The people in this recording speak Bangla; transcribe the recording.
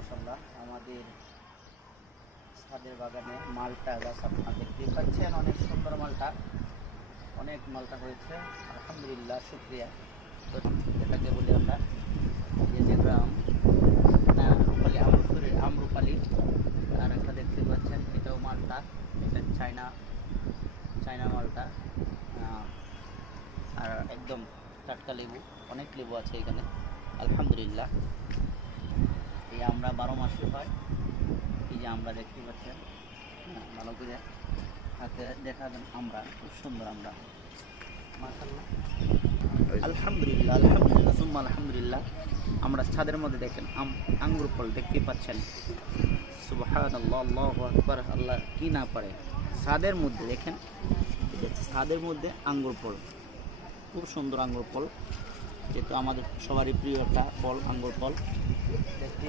মাশাল্লাহ আমাদের ছাদের বাগানে মালটা গাছ আপনারা দেখতে পাচ্ছেন, অনেক সুন্দর মালটা, অনেক মালটা হয়েছে, আলহামদুলিল্লাহ, শুক্রিয়া। তো এটাকে বলি আমরা গ্রাম রূপালি আমরুপালি আমরুপালি আর একটা দেখতে পাচ্ছেন, এটাও মালটা, এটা চায়না চায়না মালটা আর একদম টাটকা লেবু, অনেক লেবু আছে এখানে, আলহামদুলিল্লাহ। আমরা বারো মাসে হয় এই যে আমরা দেখতে পাচ্ছেন হ্যাঁ, ভালো করে হাতে দেখাবেন আমরা খুব সুন্দর আমরা। আলহামদুলিল্লাহ আলহামদুলিল্লাহ সুম্মা আলহামদুলিল্লাহ। আমরা ছাদের মধ্যে দেখেন আঙ্গুর ফল দেখতে পাচ্ছেন। সুবহান আল্লাহ কি না পারে। ছাদের মধ্যে দেখেন ছাদের মধ্যে আঙ্গুর ফল খুব সুন্দর আঙ্গুর ফল। যেহেতু আমাদের সবারই প্রিয় একটা ফল আঙ্গুর ফল দেখতে